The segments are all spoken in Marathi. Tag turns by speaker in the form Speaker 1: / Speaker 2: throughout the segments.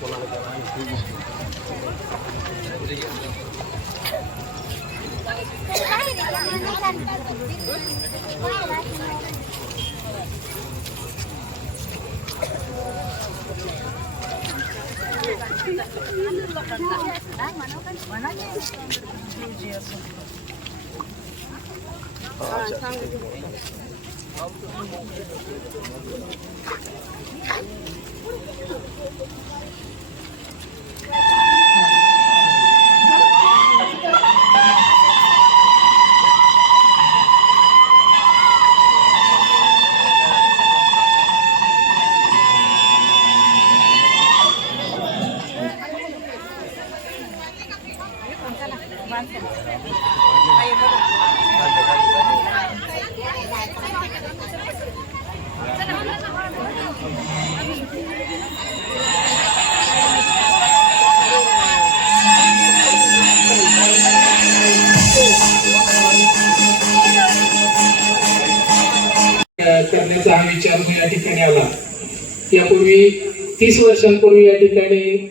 Speaker 1: करण्याचा Thank you. दर्शन करू या ठिकाणी.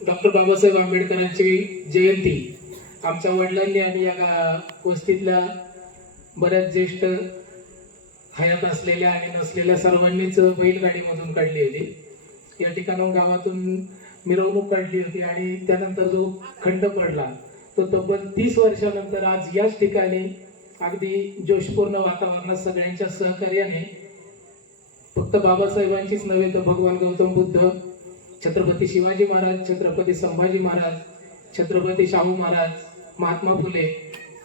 Speaker 1: डॉक्टर बाबासाहेब आंबेडकरांची जयंती आमच्या वडिलांनी आणि या वस्तीतल्या बऱ्याच ज्येष्ठ हयात असलेल्या आणि नसलेल्या सर्वांनीच बैलगाडीमधून काढली होती. या ठिकाणाहून गावातून मिरवणूक काढली होती आणि त्यानंतर जो खंड पडला तो तब्बल तीस वर्षानंतर आज याच ठिकाणी अगदी जोशपूर्ण वातावरणात सगळ्यांच्या सहकार्याने फक्त बाबासाहेबांचीच नव्हे तर भगवान गौतम बुद्ध छत्रपती शिवाजी महाराज छत्रपती संभाजी महाराज छत्रपती शाहू महाराज महात्मा फुले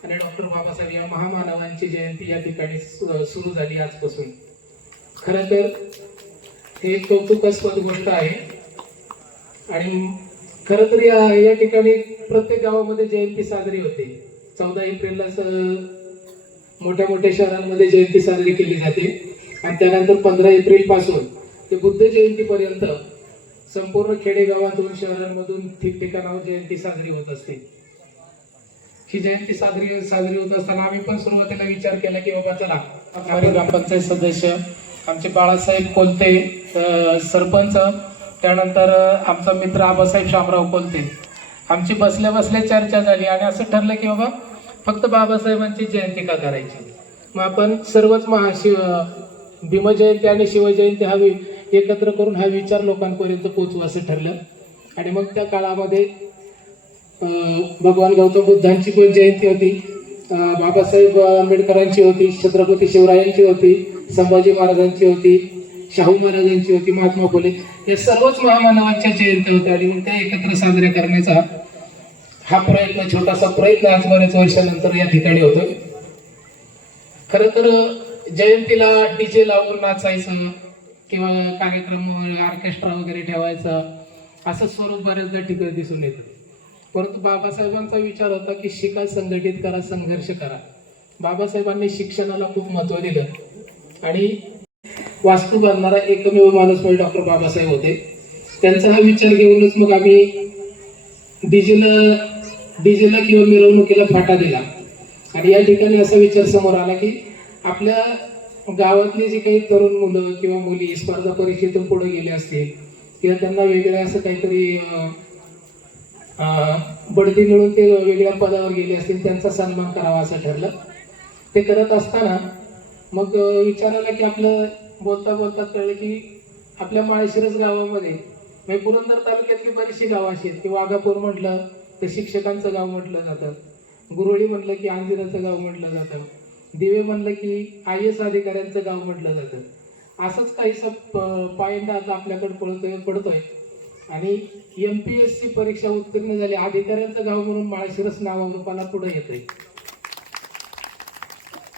Speaker 1: आणि डॉक्टर बाबासाहेब या महामानवांची जयंती या ठिकाणी सुरू झाली आजपासून. खरं तर हे एक कौतुकास्पद गोष्ट आहे. आणि खरं तर या या ठिकाणी प्रत्येक गावामध्ये जयंती साजरी होते. चौदा एप्रिलला मोठ्या मोठ्या शहरांमध्ये जयंती साजरी केली जाते. आणि त्यानंतर पंधरा एप्रिलपासून ते बुद्ध जयंतीपर्यंत संपूर्ण खेडेगावातून शहरांमधून ठिकठिकाणावर जयंती साजरी होत असते. ही जयंती साजरी साजरी होत असताना आम्ही पण सुरुवातीला विचार केला की बाबा चला ग्रामपंचायत सदस्य आमचे बाळासाहेब कोलते सरपंच त्यानंतर आमचा मित्र आबासाहेब शामराव कोलते. आमची बसल्या बसल्या चर्चा झाली आणि असं ठरलं की बाबा फक्त बाबासाहेबांची जयंती का करायची? मग आपण सर्वच महाशिव भीमजयंती आणि शिवजयंती हा वि- एकत्र करून हा विचार लोकांपर्यंत पोचवा असं ठरलं. आणि मग त्या काळामध्ये भगवान गौतम बुद्धांची पण जयंती होती. बाबासाहेब आंबेडकरांची होती छत्रपती शिवरायांची होती संभाजी महाराजांची होती शाहू महाराजांची होती महात्मा फुले. या सर्वच महामानवांच्या जयंत्या होत्या आणि मग त्या एकत्र साजऱ्या करण्याचा हा प्रयत्न छोटासा प्रयत्न आज बऱ्याच वर्षानंतर या ठिकाणी होतोय. खर तर जयंतीला डीजे लावून नाचायचं किंवा कार्यक्रम ऑर्केस्ट्रा वगैरे ठेवायचा असं स्वरूप बऱ्याचदा ठिकाणी दिसून येतं. परंतु बाबासाहेबांचा विचार होता की शिका संघटित करा संघर्ष करा. बाबासाहेबांनी शिक्षणाला खूप महत्त्व दिलं. आणि वास्तू बांधणारा एकमेव माणूस म्हणजे डॉक्टर बाबासाहेब होते. त्यांचा हा विचार घेऊनच मग आम्ही डीजेला डीजेला किंवा मिरवणुकीला फाटा दिला. आणि या ठिकाणी असा विचार समोर आला की आपल्या गावातली जी काही तरुण मुलं किंवा मुली स्पर्धा परीक्षेतून पुढे गेले असतील किंवा त्यांना वेगळं असं काहीतरी बढती मिळून ते वेगळ्या पदावर गेले असतील त्यांचा सन्मान करावा असं ठरलं. ते करत असताना मग विचारायला विचार आला की आपलं बोलता बोलता कळलं की आपल्या माळशिरस गावामध्ये म्हणजे पुरंदर तालुक्यातली बरीचशी गावं अशी आहेत की वाघापूर म्हटलं तर शिक्षकांचं गाव म्हटलं जातं गुरुळी म्हटलं की अंजिराचं गाव म्हटलं जातं. दिवे म्हणलं की आय एस अधिकाऱ्यांचं गाव म्हटलं जातं. असंच काहीसा प- पायंडा आता आपल्याकडे पडतोय पडतोय. आणि एम पी एस सी परीक्षा उत्तीर्ण झाली अधिकाऱ्यांचं गाव म्हणून माळशिरस नावारूपाला पुढे येतंय?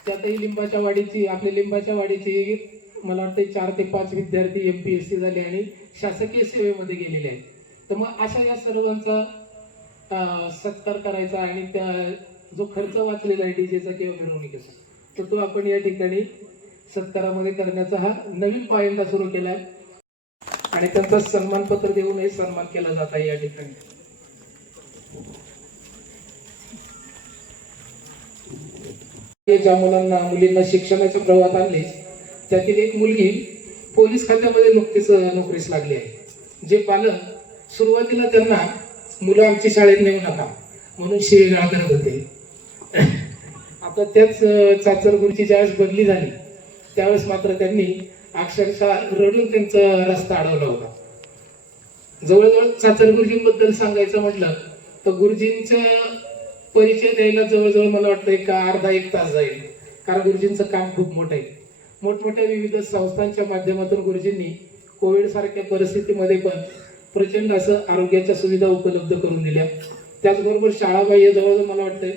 Speaker 1: त्यातही लिंबाच्या वाडीची आपल्या लिंबाच्या वाडीची मला वाटतं चार ते पाच विद्यार्थी एम पी एस सी झाले आणि शासकीय सेवेमध्ये गेलेले आहेत. तर मग अशा या सर्वांचा सत्कार करायचा आणि त्या जो खर्च वाचलेला आहे डीजेचा किंवा मिरवणुकीचा. तर तो आपण या ठिकाणी सत्कारामध्ये करण्याचा हा नवीन पायंडा सुरू केला आहे आणि त्यांचा सन्मानपत्र देऊनही सन्मान केला जात आहे या ठिकाणी. ज्या मुलांना मुलींना शिक्षणाच्या प्रवाहात आणले त्यातील एक मुलगी पोलीस खात्यामध्ये नुकतीच नोकरीस लागली आहे. जे पालक सुरुवातीला त्यांना मुलं आमची शाळेत नेऊ नका म्हणून शिवेगाळ करत होते. आता त्याच अं, चाचर ज्यावेळेस बदली झाली त्यावेळेस मात्र त्यांनी अक्षरशः रडून त्यांचा रस्ता अडवला होता. जवळजवळ चाचर गुरुजींबद्दल सांगायचं म्हटलं तर गुरुजींचा परिचय द्यायला जवळजवळ मला वाटतं एक अर्धा एक तास जाईल. कारण गुरुजींचं काम खूप मोठं आहे. मोठमोठ्या विविध संस्थांच्या माध्यमातून गुरुजींनी कोविड सारख्या परिस्थितीमध्ये पण प्रचंड असं आरोग्याच्या सुविधा उपलब्ध करून दिल्या. त्याचबरोबर शाळाबाह्य जवळजवळ मला वाटतं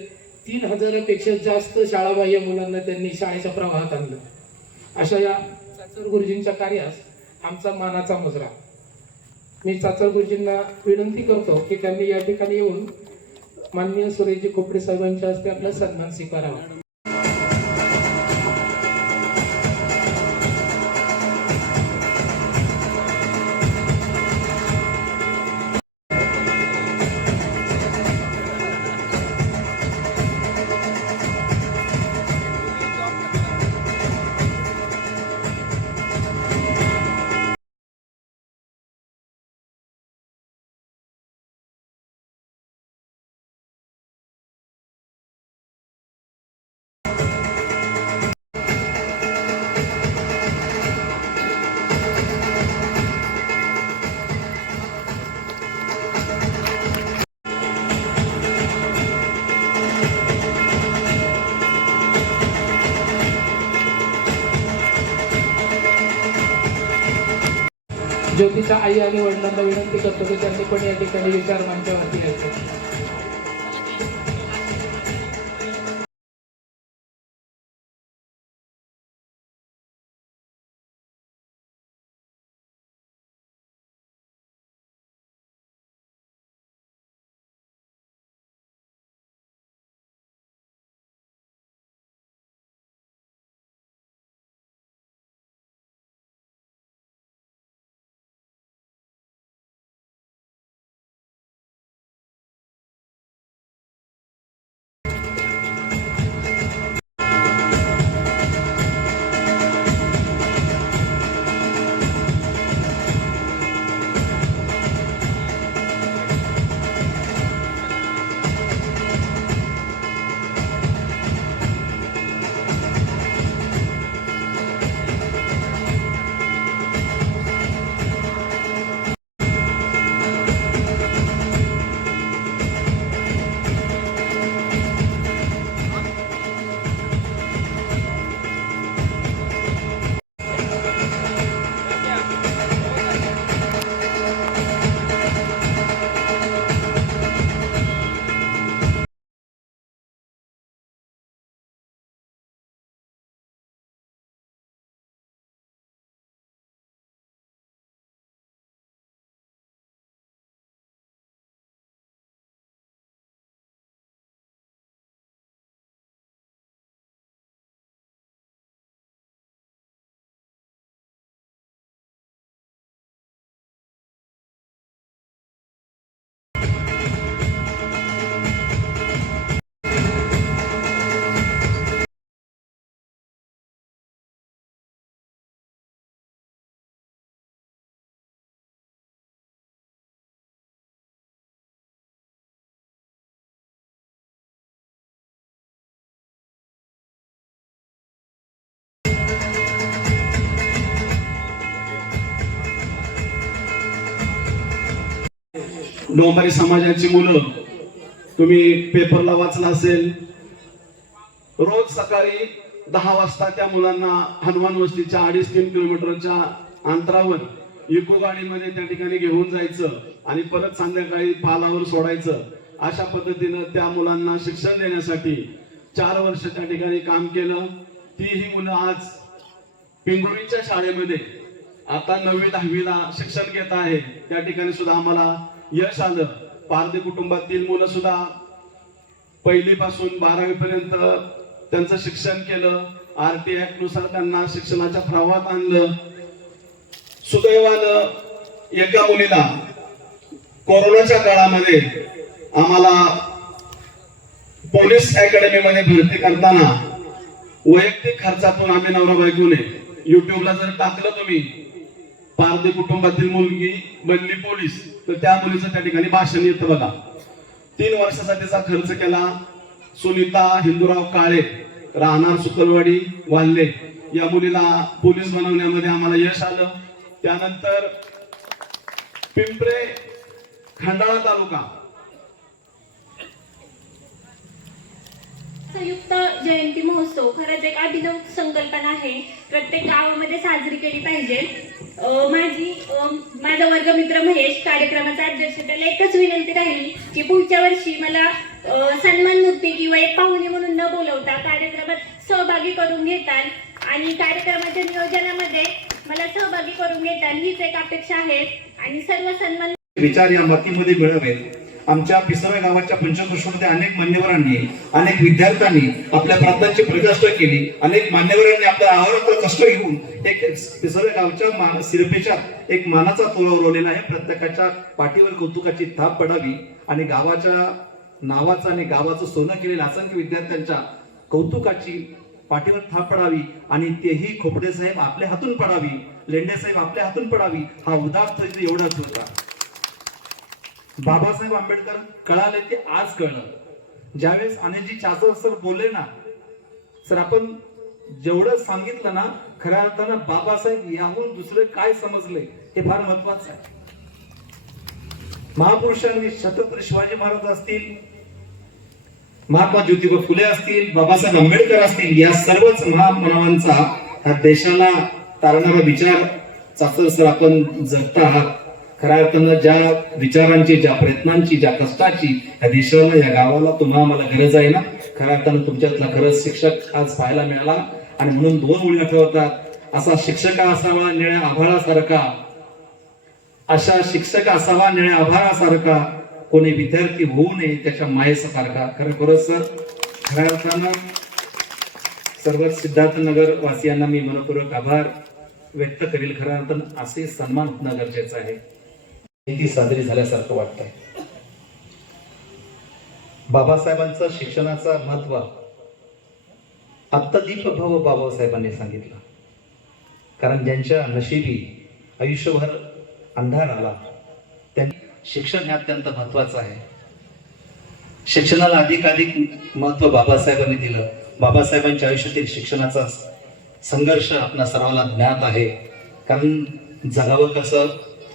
Speaker 1: तीन हजारापेक्षा जास्त शाळाबाह्य मुलांना त्यांनी शाळेच्या प्रवाहात आणलं. अशा या चाचर गुरुजींच्या कार्यास आमचा मानाचा मुजरा. मी चाचर गुरुजींना विनंती करतो की त्यांनी या ठिकाणी येऊन माननीय सुरेशजी खोपडे साहेबांच्या हस्ते आपला सन्मान स्वीकारावा. ज्योतीच्या आई आणि वडिलांना विनंती करतो की त्यांनी पण या ठिकाणी विचार मंचावरती यायचं.
Speaker 2: डोंबारी समाजाची मुलं तुम्ही पेपरला वाचला असेल. रोज सकाळी दहा वाजता त्या मुलांना हनुमान वस्तीच्या अडीच तीन किलोमीटरच्या अंतरावर इको गाडीमध्ये त्या ठिकाणी घेऊन जायचं आणि परत संध्याकाळी पालावर सोडायचं. अशा पद्धतीनं त्या मुलांना शिक्षण देण्यासाठी चार वर्ष त्या ठिकाणी काम केलं. ती ही मुलं आज पिंगोरीच्या शाळेमध्ये आता नववी दहावीला शिक्षण घेत आहे. त्या ठिकाणी सुद्धा आम्हाला यश आलं. पारधी कुटुंबातील मुलं सुद्धा पहिलीपासून बारावीपर्यंत त्यांचं शिक्षण केलं. आर टी नुसार त्यांना शिक्षणाच्या प्रवाहात आणलं. सुदैवानं एका मुलीला कोरोनाच्या काळामध्ये आम्हाला पोलीस अकॅडमीमध्ये भरती करताना वैयक्तिक खर्चातून आम्ही नवरा बायकोने युट्यूबला जर टाकलं तुम्ही पारदे कुटुंबातील मुलगी बनली पोलीस. तर त्या मुलीचं त्या ठिकाणी भाषण येतं बघा. तीन वर्षासाठीचा खर्च केला. सुनीता हिंदूराव काळे राहणार सुकलवाडी वाल्ले या मुलीला पोलीस बनवण्यामध्ये आम्हाला यश आलं. त्यानंतर पिंपरे खंडाळा तालुका.
Speaker 3: संयुक्त जयंती महोत्सव खरंच एक अभिनव संकल्पना आहे. प्रत्येक गावामध्ये साजरी केली पाहिजे. माझी माझा वर्गमित्र महेश कार्यक्रमाचा अध्यक्ष त्याला एकच विनंती राहील की पुढच्या वर्षी मला सन्मान मूर्ती किंवा एक पाहुणे म्हणून न बोलवता कार्यक्रमात सहभागी करून घेताल. आणि कार्यक्रमाच्या नियोजनामध्ये मला सहभागी करून घेताल हीच एक अपेक्षा आहे. आणि सर्व सन्मान
Speaker 4: विचार या मतीमध्ये मिळवेल. आमच्या पिसरा गावाच्या पंचकृषीमध्ये अनेक मान्यवरांनी अनेक विद्यार्थ्यांनी आपल्या प्रांतांची प्रतिष्ठा केली. अनेक मान्यवरांनी आपल्या आहारात कष्ट घेऊन एक पिसरा गावच्या मा- एक मानाचा तोरा उरवलेला आहे. प्रत्येकाच्या पाठीवर कौतुकाची थाप पडावी आणि गावाच्या नावाचं आणि गावाचं सोनं केलेलं असंख्य विद्यार्थ्यांच्या कौतुकाची पाठीवर थाप पडावी आणि तेही खोपडे साहेब आपल्या हातून पडावी. लेंडे साहेब आपल्या हातून पडावी. हा उदास एवढाच होता. बाबासाहेब आंबेडकर कळाले ते आज कळलं. ज्यावेळेस अनिलजी चाचव सर बोलले ना सर आपण जेवढं सांगितलं ना खऱ्या अर्थानं बाबासाहेब याहून दुसरे काय समजले हे फार महत्वाचं आहे. महापुरुषांनी छत्रपती शिवाजी महाराज असतील महात्मा ज्योतिबा फुले असतील बाबासाहेब आंबेडकर असतील या सर्वच महामानवांचा हा देशाला तारणारा विचार चाचर सर आपण जगत आहात. खऱ्या अर्थानं ज्या विचारांची ज्या प्रयत्नांची ज्या कष्टाची या देशाला या गावाला तुम्हाला आम्हाला गरज आहे ना खऱ्या अर्थानं तुमच्यातला खरंच शिक्षक आज पाहायला मिळाला आणि म्हणून दोन ओळी आठवतात असा शिक्षक असावा निळ्या आभाळासारखा. अशा शिक्षक असावा निळ्या आभाळासारखा. कोणी विद्यार्थी होऊ नये त्याच्या मायेसारखा. खरं खरंच सर खऱ्या अर्थानं सर्व सिद्धार्थनगर वासियांना मी मनपूर्वक आभार व्यक्त करील. खऱ्या अर्थानं असे सन्मान होणं गरजेचं आहे. ती साजरी झाल्यासारखं वाटतंय. बाबासाहेबांचं शिक्षणाचं महत्त्व आत्ता दीपभव बाबासाहेबांनी सांगितलं. कारण ज्यांच्या नशिबी आयुष्यभर अंधार आला त्यांनी शिक्षण हे अत्यंत महत्वाचं आहे. शिक्षणाला अधिकाधिक महत्त्व बाबासाहेबांनी दिलं. बाबासाहेबांच्या आयुष्यातील शिक्षणाचा संघर्ष आपल्या सर्वांना ज्ञात आहे. कारण जगावं कसं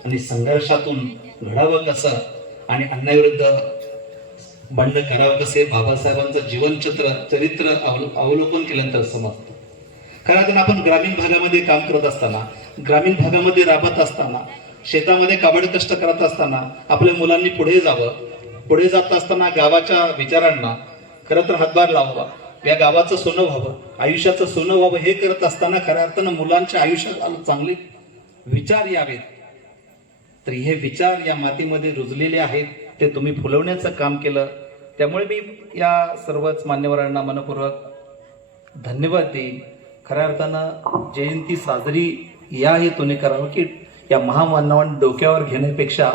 Speaker 4: आणि संघर्षातून घडावं कसं? आणि अन्यायाविरुद्ध बंड करावं कसे? बाबासाहेबांचं जीवनचित्र चरित्र अवलो- अवलोकन केल्यानंतर समजतं खरं तर आपण ग्रामीण भागामध्ये काम करत असताना ग्रामीण भागामध्ये राबत असताना शेतामध्ये काबड कष्ट करत असताना आपल्या मुलांनी पुढे जावं पुढे जात असताना गावाच्या विचारांना खरं तर हातभार लावावा. या गावाचं सोनं व्हावं आयुष्याचं सोनं व्हावं हे करत असताना खऱ्या अर्थानं मुलांच्या आयुष्यात चांगले विचार यावेत. तर हे विचार या मातीमध्ये रुजलेले आहेत ते तुम्ही फुलवण्याचं काम केलं. त्यामुळे मी या सर्वच मान्यवरांना मनपूर्वक धन्यवाद देईन. खऱ्या अर्थानं जयंती साजरी या हेतूने करावं की या महामानवान डोक्यावर घेण्यापेक्षा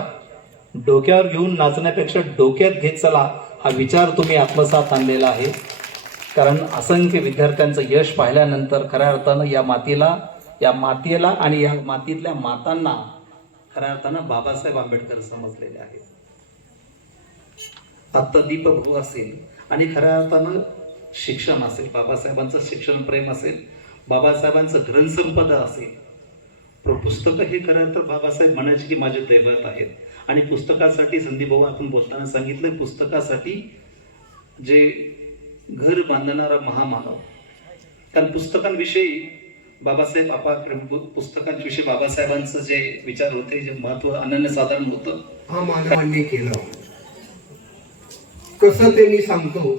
Speaker 4: डोक्यावर घेऊन नाचण्यापेक्षा डोक्यात घेत चला हा विचार तुम्ही आत्मसात आणलेला आहे. कारण असंख्य विद्यार्थ्यांचं यश पाहिल्यानंतर खऱ्या अर्थानं या मातीला या मातीला आणि या मातीतल्या मातांना खऱ्या अर्थानं बाबासाहेब आंबेडकर समजलेले आहेत. आत्ता दीपभाऊ असेल आणि खऱ्या अर्थानं शिक्षण असेल बाबासाहेबांचं शिक्षण प्रेम असेल बाबासाहेबांचं ग्रंथसंपदा असेल. पुस्तकं हे खरं तर बाबासाहेब म्हणायचे की माझे दैवत आहेत. आणि पुस्तकासाठी संदीप भाऊ आपण बोलताना सांगितलं पुस्तकासाठी जे घर बांधणारा महामानव कारण पुस्तकांविषयी बाबासाहेब आपा पुस्तकांविषयी बाबासाहेबांचं जे विचार होते जे महत्त्व अनन्यसाधारण होतं.
Speaker 5: हा मान्य केलं कसं ते मी सांगतो?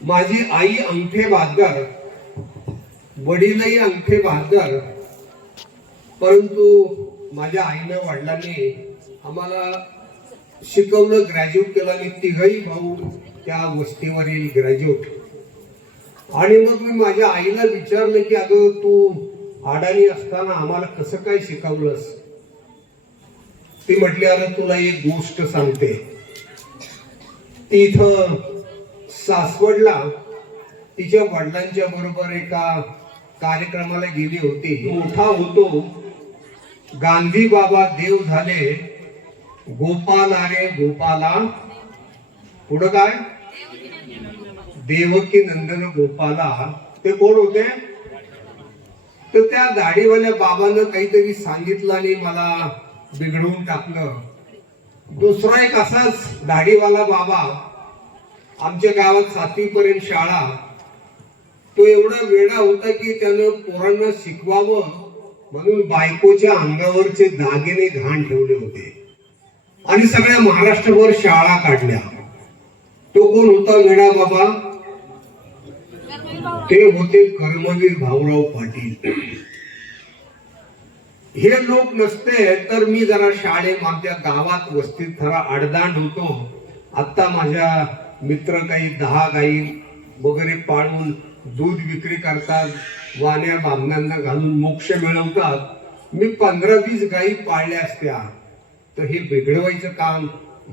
Speaker 5: माझी आई अंगठे बहादर वडीलही अंगठे बहादर परंतु माझ्या आईनं वडिलांनी आम्हाला शिकवलं ग्रॅज्युएट केलं आणि तिघही भाऊ त्या वस्तीवरील ग्रॅज्युएट आणि मग मी माझ्या आईला विचारलं की अगं तू अडाणी असताना आम्हाला कसं काय शिकवलंस? ती म्हटली अरे तुला एक गोष्ट सांगते. ती इथं सासवडला तिच्या वडिलांच्या बरोबर एका कार्यक्रमाला गेली होती. मोठा होतो. गांधी बाबा देव झाले. गोपाल आरे गोपाला. पुढं काय? देवकी नंदन गोपाला. ते कोण होते? तर त्या दाढीवाल्या बाबानं काहीतरी सांगितलं आणि मला बिघडवून टाकलं. दुसरा एक असाच दाढीवाला बाबा आमच्या गावात सातवीपर्यंत शाळा. तो एवढा वेडा होता की त्यानं पोरांना शिकवावं म्हणून बायकोच्या अंगावरचे दागिने घाण ठेवले होते. आणि सगळ्या महाराष्ट्रभर शाळा काढल्या. तो कोण होता वेडा बाबा? ते होते कर्मवीर भाऊराव पाटील. हे लोक नसते तर मी जरा शाळेत आमच्या गावात वस्तीत खरा अडदांड होतो. आता माझ्या मित्र काही दहा गाई वगैरे पाळून दूध विक्री करतात वाण्या बामणांना घालून मोक्ष मिळवतात. मी पंधरा वीस गाई पाळल्या असत्या. तर हे बिघडवायचं काम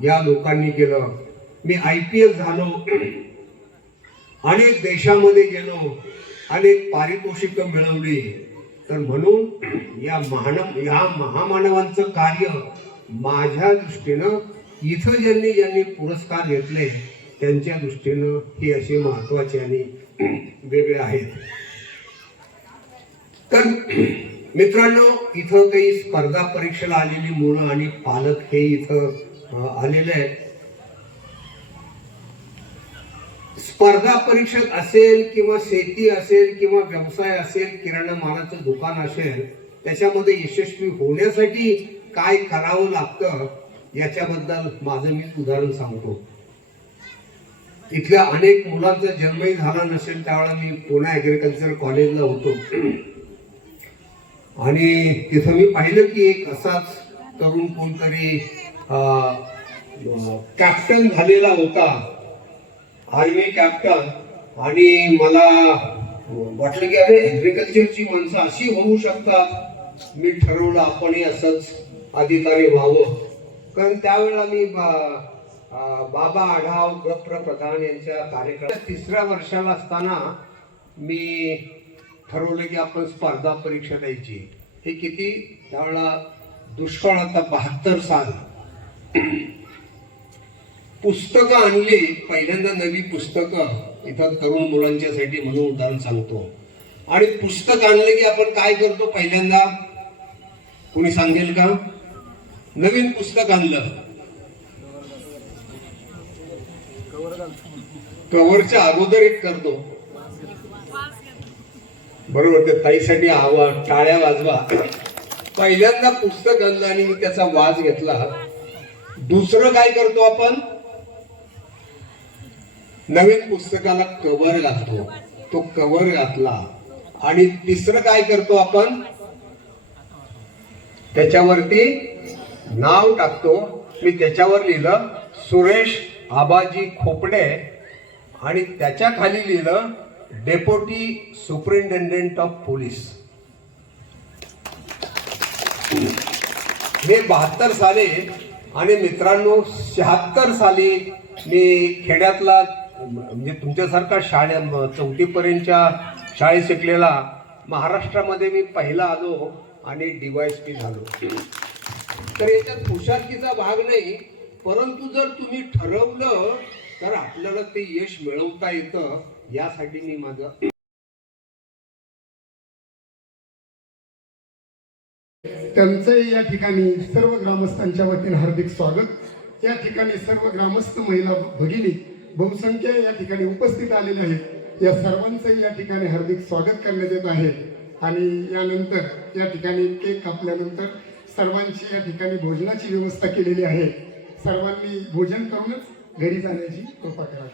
Speaker 5: या लोकांनी केलं. मी आय पी एस झालो. अनेक देशामध्ये गेलो अनेक पारितोषिकं मिळवली. तर म्हणून या महानव या महामानवांचं कार्य माझ्या दृष्टीनं इथं ज्यांनी ज्यांनी पुरस्कार घेतले त्यांच्या दृष्टीनं हे असे महत्त्वाचे आणि वेगळे आहेत. तर मित्रांनो इथं काही स्पर्धा परीक्षेला आलेली मुलं आणि पालक हे इथं आलेले आहेत. स्पर्धा परीक्षक असेल किंवा शेती असेल किंवा व्यवसाय असेल किराणा मालाचं दुकान असेल त्याच्यामध्ये यशस्वी होण्यासाठी काय करावं लागतं याच्याबद्दल माझं मी उदाहरण सांगतो. इथल्या अनेक मुलांचा जन्मही झाला नसेल त्यावेळेला मी पुणे ऍग्रिकल्चर कॉलेजला होतो. आणि तिथं मी पाहिलं की एक असाच तरुण कोणतरी कॅप्टन झालेला होता. आर्मी कॅप्टन आणि मला वाटलं की अरे ऍग्रिकल्चरची माणसं अशी होऊ शकतात. मी ठरवलं आपणही असंच अधिकारी व्हावं. कारण त्यावेळेला मी बा- बाबा आढाव गप्र प्रधान यांच्या कार्यक्रमात तिसऱ्या वर्षाला असताना मी ठरवलं की आपण स्पर्धा परीक्षा द्यायची. हे किती? त्यावेळेला दुष्काळ आता बहात्तर साल. पुस्तकं आणली. पहिल्यांदा नवी पुस्तकं. इथं तरुण मुलांच्यासाठी म्हणून उदाहरण सांगतो. आणि पुस्तक आणलं की आपण काय करतो? पहिल्यांदा कुणी सांगेल का? नवीन पुस्तक आणलं. कव्हरच्या अगोदर एक करतो. बरोबर ते ताईसाठी आवाज टाळ्या वाजवा. पहिल्यांदा पुस्तक आणलं आणि मी त्याचा वाज घेतला. दुसरं काय करतो आपण? नवीन पुस्तकाला कव्हर घालतो. तो कव्हर घातला. आणि तिसरं काय करतो आपण? त्याच्यावरती नाव टाकतो. मी त्याच्यावर लिहिलं सुरेश आबाजी खोपडे आणि त्याच्याखाली लिहिलं डेप्युटी सुप्रिंटेंडेंट ऑफ पोलीस. मी बहात्तर साली आणि मित्रांनो शहात्तर साली मी खेड्यातला म्हणजे तुमच्यासारखा शाळे चौथीपर्यंतच्या शाळेत शिकलेला महाराष्ट्रामध्ये मी पहिला आलो आणि पी झालो. तर याच्यात हुशारकीचा भाग नाही परंतु जर तुम्ही ठरवलं तर आपल्याला ते यश मिळवता येतं यासाठी मी माझं
Speaker 6: त्यांचे या ठिकाणी सर्व ग्रामस्थांच्या वतीने हार्दिक स्वागत. या ठिकाणी सर्व ग्रामस्थ महिला भगिनी बहुसंख्य या ठिकाणी उपस्थित आलेले आहेत. या सर्वांचंही या ठिकाणी हार्दिक स्वागत करण्यात येत आहे. आणि यानंतर या ठिकाणी केक कापल्यानंतर सर्वांची या ठिकाणी भोजनाची व्यवस्था केलेली आहे. सर्वांनी भोजन करूनच घरी जाण्याची कृपा करा.